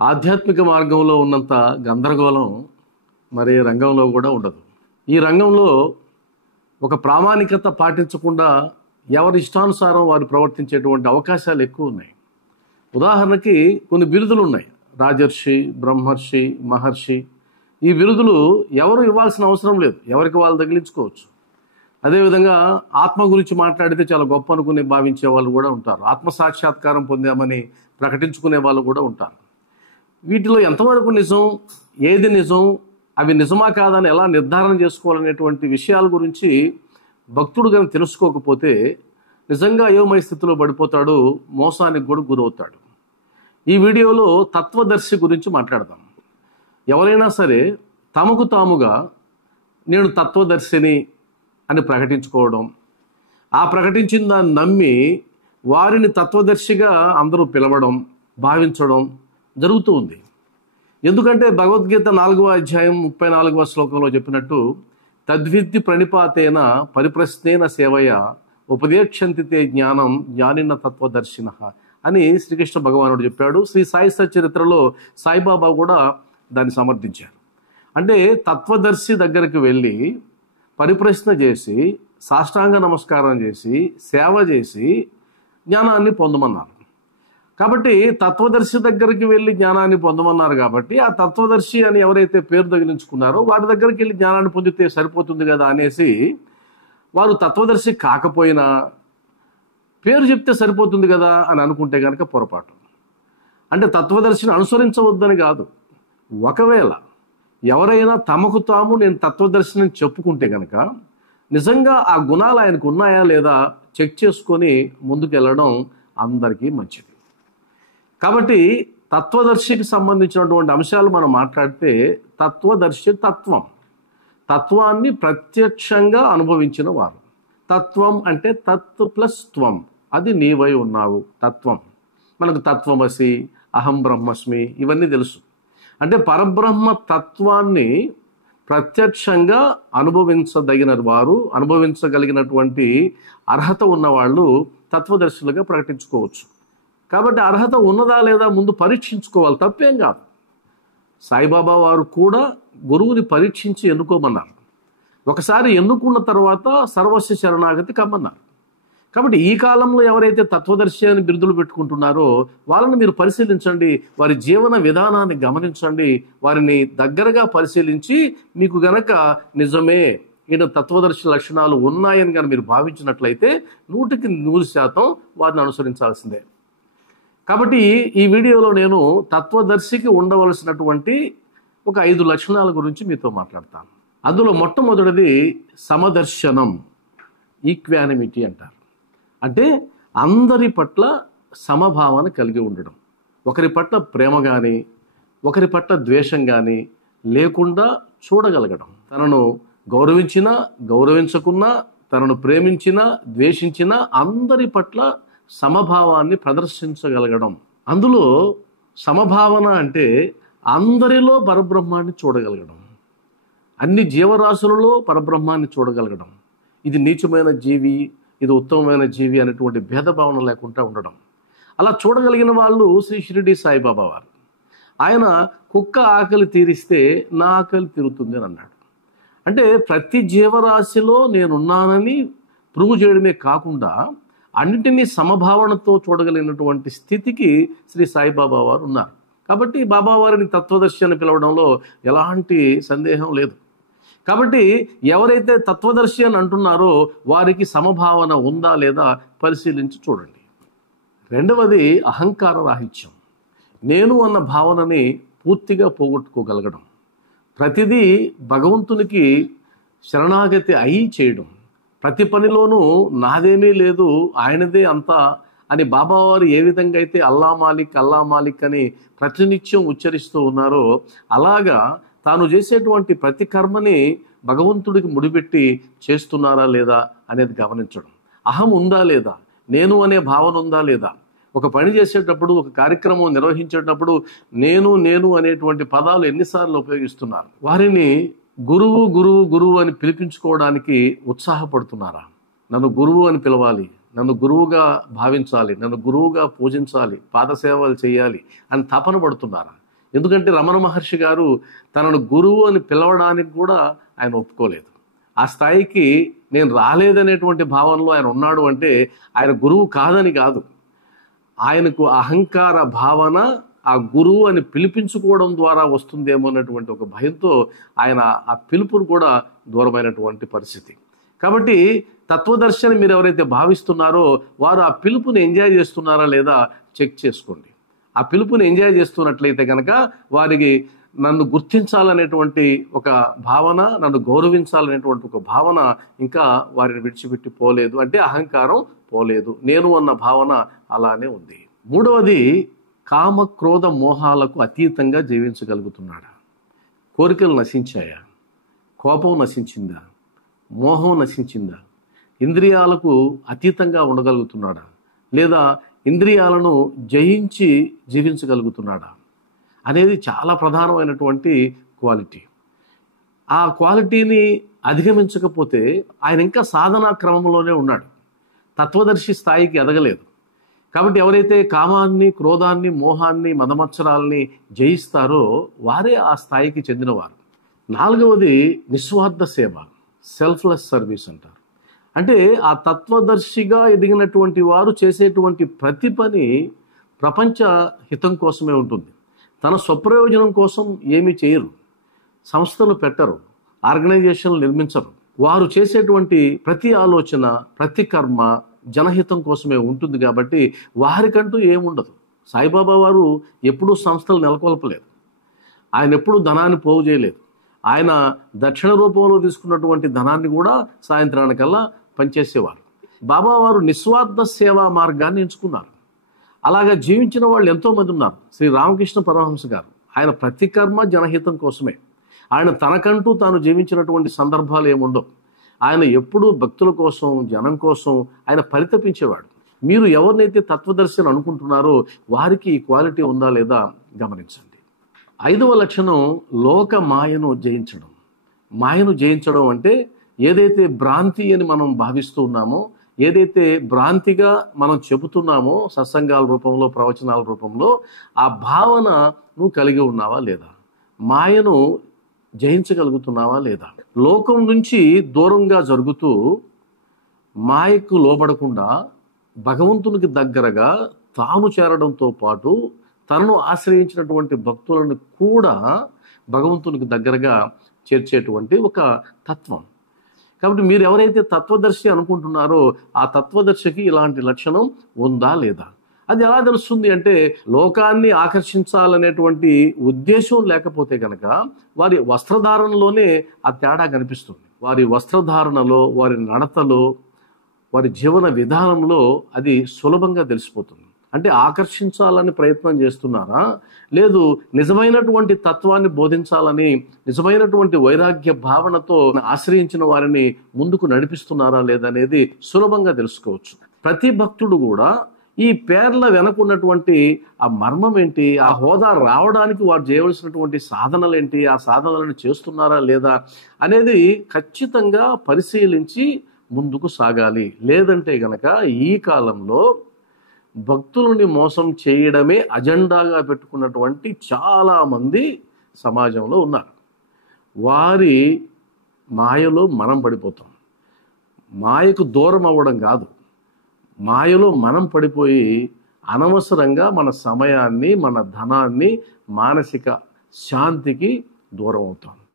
ఆధ్యాత్మిక మార్గంలో ఉన్నంత గందరగోళం మరి రంగంలో కూడా ఉండదు. ఈ రంగంలో ఒక ప్రామాణికత పాటించకుండా ఎవరి ఇష్టానుసారం వారు ప్రవర్తించేటువంటి అవకాశాలు ఎక్కువ ఉన్నాయి. ఉదాహరణకి కొన్ని బిరుదులు ఉన్నాయి, రాజర్షి, బ్రహ్మర్షి, మహర్షి. ఈ బిరుదులు ఎవరు ఇవ్వాల్సిన అవసరం లేదు, ఎవరికి వాళ్ళు తగిలించుకోవచ్చు. అదేవిధంగా ఆత్మ గురించి మాట్లాడితే చాలా గొప్ప అనుకుని భావించే వాళ్ళు కూడా ఉంటారు. ఆత్మ సాక్షాత్కారం పొందామని ప్రకటించుకునే వాళ్ళు కూడా ఉంటారు. వీటిలో ఎంతవరకు నిజం, ఏది నిజం, అవి నిజమా కాదని ఎలా నిర్ధారణ చేసుకోవాలనేటువంటి విషయాల గురించి భక్తుడు కనుక తెలుసుకోకపోతే నిజంగా అయోమయ స్థితిలో పడిపోతాడు, మోసానికి కూడా గురవుతాడు. ఈ వీడియోలో తత్వదర్శి గురించి మాట్లాడదాం. ఎవరైనా సరే తమకు తాముగా నేను తత్వదర్శిని అని ప్రకటించుకోవడం, ఆ ప్రకటించిన దాన్ని నమ్మి వారిని తత్వదర్శిగా అందరూ పిలవడం, భావించడం జరుగుతూ ఉంది. ఎందుకంటే భగవద్గీత 4వ అధ్యాయం 34వ శ్లోకంలో చెప్పినట్టు తద్విద్ది ప్రణిపాతేన పరిప్రశ్నేన సేవయ ఉపదేక్షంతితే జ్ఞానం జ్ఞానిన తత్వదర్శిన అని శ్రీకృష్ణ భగవానుడు చెప్పాడు. శ్రీ సాయి సచరిత్రలో సాయిబాబా కూడా దాన్ని సమర్థించారు. అంటే తత్వదర్శి దగ్గరికి వెళ్ళి పరిప్రశ్న చేసి సాష్టాంగ నమస్కారం చేసి సేవ చేసి జ్ఞానాన్ని పొందమన్నారు. కాబట్టి తత్వదర్శి దగ్గరికి వెళ్ళి జ్ఞానాన్ని పొందమన్నారు. కాబట్టి ఆ తత్వదర్శి అని ఎవరైతే పేరు తగిలించుకున్నారో వారి దగ్గరికి వెళ్ళి జ్ఞానాన్ని పొందితే సరిపోతుంది కదా అనేసి వారు తత్వదర్శి కాకపోయినా పేరు చెప్తే సరిపోతుంది కదా అని అనుకుంటే కనుక పొరపాటు. అంటే తత్వదర్శిని అనుసరించవద్దని కాదు. ఒకవేళ ఎవరైనా తమకు తాము నేను తత్వదర్శిని చెప్పుకుంటే కనుక నిజంగా ఆ గుణాలు ఆయనకు ఉన్నాయా లేదా చెక్ చేసుకొని ముందుకు వెళ్ళడం అందరికీ మంచిది. కాబట్టి తత్వదర్శికి సంబంధించినటువంటి అంశాలు మనం మాట్లాడితే తత్వదర్శి తత్వాన్ని ప్రత్యక్షంగా అనుభవించిన వారు. తత్వం అంటే తత్ ప్లస్ త్వం, అది నీవై ఉన్నావు తత్వం. మనకు తత్వమసి, అహం బ్రహ్మస్మి ఇవన్నీ తెలుసు. అంటే పరబ్రహ్మ తత్వాన్ని ప్రత్యక్షంగా అనుభవించదగిన వారు, అనుభవించగలిగినటువంటి అర్హత ఉన్నవాళ్ళు తత్వదర్శులుగా ప్రకటించుకోవచ్చు. కాబట్టి అర్హత ఉన్నదా లేదా ముందు పరీక్షించుకోవాలి, తప్పేం కాదు. సాయిబాబా వారు కూడా గురువుని పరీక్షించి ఎన్నుకోమన్నారు. ఒకసారి ఎన్నుకున్న తర్వాత సర్వస్వ శరణాగతి కమ్మన్నారు. కాబట్టి ఈ కాలంలో ఎవరైతే తత్వదర్శి అని బిరుదులు పెట్టుకుంటున్నారో వాళ్ళని మీరు పరిశీలించండి, వారి జీవన విధానాన్ని గమనించండి, వారిని దగ్గరగా పరిశీలించి మీకు గనక నిజమే ఈయన తత్వదర్శి లక్షణాలు ఉన్నాయని కనుక మీరు భావించినట్లయితే 100% వారిని అనుసరించాల్సిందే. కాబట్టి ఈ వీడియోలో నేను తత్వదర్శికి ఉండవలసినటువంటి ఒక 5 లక్షణాల గురించి మీతో మాట్లాడతాను. అందులో మొట్టమొదటిది సమదర్శనం, ఈక్వానిమిటీ అంటారు. అంటే అందరి పట్ల సమభావన కలిగి ఉండడం, ఒకరి పట్ల ప్రేమ కానీ ఒకరి పట్ల ద్వేషం కానీ లేకుండా చూడగలగడం, తనను గౌరవించినా గౌరవించకున్నా, తనను ప్రేమించినా ద్వేషించినా అందరి పట్ల సమభావాన్ని ప్రదర్శించగలగడం. అందులో సమభావన అంటే అందరిలో పరబ్రహ్మాన్ని చూడగలగడం, అన్ని జీవరాశులలో పరబ్రహ్మాన్ని చూడగలగడం. ఇది నీచమైన జీవి, ఇది ఉత్తమమైన జీవి అనేటువంటి భేదభావన లేకుండా ఉండడం. అలా చూడగలిగిన వాళ్ళు శ్రీ షిరిడి సాయిబాబా వారు. ఆయన కుక్క ఆకలి తీరిస్తే నా ఆకలి తీరుతుంది అని అన్నాడు. అంటే ప్రతి జీవరాశిలో నేనున్నానని ప్రూవ్ చేయడమే కాకుండా అన్నిటినీ సమభావనతో చూడగలిగినటువంటి స్థితికి శ్రీ సాయిబాబా వారు ఉన్నారు. కాబట్టి బాబా వారిని తత్వదర్శి అని పిలవడంలో ఎలాంటి సందేహం లేదు. కాబట్టి ఎవరైతే తత్వదర్శి అని అంటున్నారో వారికి సమభావన ఉందా లేదా పరిశీలించి చూడండి. రెండవది అహంకార రాహిత్యం, నేను అన్న భావనని పూర్తిగా పోగొట్టుకోగలగడం, ప్రతిదీ భగవంతునికి శరణాగతి అయి చేయడం, ప్రతి పనిలోనూ నాదేమీ లేదు ఆయనదే అంతా అని బాబావారు ఏ విధంగా అయితే అల్లా మాలిక్ అని ప్రతినిత్యం ఉచ్చరిస్తూ ఉన్నారో అలాగా తాను చేసేటువంటి ప్రతి కర్మని భగవంతుడికి ముడిపెట్టి చేస్తున్నారా లేదా అనేది గమనించడం. అహం ఉందా లేదా, నేను అనే భావన ఉందా లేదా. ఒక పని చేసేటప్పుడు, ఒక కార్యక్రమం నిర్వహించేటప్పుడు నేను అనేటువంటి పదాలు ఎన్నిసార్లు ఉపయోగిస్తున్నారు. వారిని గురువు గురువు గురువు అని పిలిపించుకోవడానికి ఉత్సాహపడుతున్నారా? నన్ను గురువు అని పిలవాలి, నన్ను గురువుగా భావించాలి, నన్ను గురువుగా పూజించాలి, పాదసేవలు చేయాలి అని తపన పడుతున్నారా? ఎందుకంటే రమణ మహర్షి గారు తనను గురువు అని పిలవడానికి కూడా ఆయన ఒప్పుకోలేదు. ఆ స్థాయికి నేను రాలేదనేటువంటి భావనలో ఆయన ఉన్నాడు అంటే ఆయన గురువు కాదని కాదు, ఆయనకు అహంకార భావన ఆ గురువు అని పిలిపించుకోవడం ద్వారా వస్తుందేమో అన్నటువంటి ఒక భయంతో ఆయన ఆ పిలుపును కూడా దూరమైనటువంటి పరిస్థితి. కాబట్టి తత్వదర్శిని మీరు ఎవరైతే భావిస్తున్నారో వారు ఆ పిలుపుని ఎంజాయ్ చేస్తున్నారా లేదా చెక్ చేసుకోండి. ఆ పిలుపుని ఎంజాయ్ చేస్తున్నట్లయితే కనుక వారికి నన్ను గుర్తించాలనేటువంటి ఒక భావన, నన్ను గౌరవించాలనేటువంటి ఒక భావన ఇంకా వారిని విడిచిపెట్టి పోలేదు, అంటే అహంకారం పోలేదు, నేను అన్న భావన అలానే ఉంది. మూడవది, కామ క్రోధ మోహాలకు అతీతంగా జీవించగలుగుతున్నాడా? కోరికలు నశించాయా? కోపం నశించిందా? మోహం నశించిందా? ఇంద్రియాలకు అతీతంగా ఉండగలుగుతున్నాడా? లేదా ఇంద్రియాలను జయించి జీవించగలుగుతున్నాడా అనేది చాలా ప్రధానమైనటువంటి క్వాలిటీ. ఆ క్వాలిటీని అధిగమించకపోతే ఆయన ఇంకా సాధనా క్రమంలోనే ఉన్నాడు, తత్వదర్శి స్థాయికి ఎదగలేదు. కాబట్టి ఎవరైతే కామాన్ని, క్రోధాన్ని, మోహాన్ని, మదమత్సరాల్ని జయిస్తారో వారే ఆ స్థాయికి చెందినవారు. నాలుగవది, నిస్వార్థ సేవ, సెల్ఫ్లెస్ సర్వీస్ అంటారు. అంటే ఆ తత్వదర్శిగా ఎదిగినటువంటి వారు చేసేటువంటి ప్రతి పని ప్రపంచ హితం కోసమే ఉంటుంది. తన స్వప్రయోజనం కోసం ఏమీ చేయరు, సంస్థలు పెట్టరు, ఆర్గనైజేషన్లు నిర్మించరు. వారు చేసేటువంటి ప్రతి ఆలోచన, ప్రతి కర్మ జనహితం కోసమే ఉంటుంది. కాబట్టి వారికంటూ ఏముండదు. సాయిబాబా వారు ఎప్పుడూ సంస్థలు నెలకొల్పలేదు, ఆయన ఎప్పుడూ ధనాన్ని పోగు చేయలేదు. ఆయన దక్షిణ రూపంలో తీసుకున్నటువంటి ధనాన్ని కూడా సాయంత్రానికల్లా పనిచేసేవారు. బాబా వారు నిస్వార్థ సేవా మార్గాన్ని ఎంచుకున్నారు. అలాగా జీవించిన వాళ్ళు ఎంతోమంది ఉన్నారు. శ్రీ రామకృష్ణ పరమహంస గారు, ఆయన ప్రతి కర్మ జనహితం కోసమే. ఆయన తనకంటూ తాను జీవించినటువంటి సందర్భాలు ఏముండవు. ఆయన ఎప్పుడూ భక్తుల కోసం, జనం కోసం ఆయన పరితపించేవాడు. మీరు ఎవరినైతే తత్వదర్శి అని అనుకుంటున్నారో వారికి ఈ క్వాలిటీ ఉందా లేదా గమనించండి. ఐదవ లక్షణం, లోక మాయను జయించడం. మాయను జయించడం అంటే ఏదైతే భ్రాంతి అని మనం భావిస్తూ ఉన్నామో, ఏదైతే భ్రాంతిగా మనం చెబుతున్నామో సత్సంగాల రూపంలో, ప్రవచనాల రూపంలో, ఆ భావన నువ్వు కలిగి ఉన్నావా లేదా? మాయను జయించగలుగుతున్నావా లేదా? లోకం నుంచి దూరంగా జరుగుతూ మాయకు లోబడకుండా భగవంతునికి దగ్గరగా తాను చేరడంతో పాటు తనను ఆశ్రయించినటువంటి భక్తులను కూడా భగవంతునికి దగ్గరగా చేర్చేటువంటి ఒక తత్వం. కాబట్టి మీరు ఎవరైతే తత్వదర్శి అనుకుంటున్నారో ఆ తత్వదర్శికి ఇలాంటి లక్షణం ఉందా లేదా? అది ఎలా తెలుస్తుంది అంటే, లోకాన్ని ఆకర్షించాలనేటువంటి ఉద్దేశం లేకపోతే కనుక వారి వస్త్రధారణలోనే ఆ తేడా కనిపిస్తుంది. వారి వస్త్రధారణలో, వారి నడతలో, వారి జీవన విధానంలో అది సులభంగా తెలిసిపోతుంది. అంటే ఆకర్షించాలని ప్రయత్నం చేస్తున్నారా, లేదు నిజమైనటువంటి తత్వాన్ని బోధించాలని, నిజమైనటువంటి వైరాగ్య భావనతో ఆశ్రయించిన వారిని ముందుకు నడిపిస్తున్నారా లేదనేది సులభంగా తెలుసుకోవచ్చు. ప్రతి భక్తుడు కూడా ఈ పేర్ల వెనకున్నటువంటి ఆ మర్మం ఏంటి, ఆ హోదా రావడానికి వారు చేయవలసినటువంటి సాధనలు ఏంటి, ఆ సాధనలను చేస్తున్నారా లేదా అనేది ఖచ్చితంగా పరిశీలించి ముందుకు సాగాలి. లేదంటే గనక ఈ కాలంలో భక్తులని మోసం చేయడమే అజెండాగా పెట్టుకున్నటువంటి చాలామంది సమాజంలో ఉన్నారు. వారి మాయలో మనం పడిపోతాం. మాయకు దూరం అవ్వడం కాదు, మాయలో మనం పడిపోయి అనవసరంగా మన సమయాన్ని, మన ధనాన్ని, మానసిక శాంతికి దూరం అవుతాం.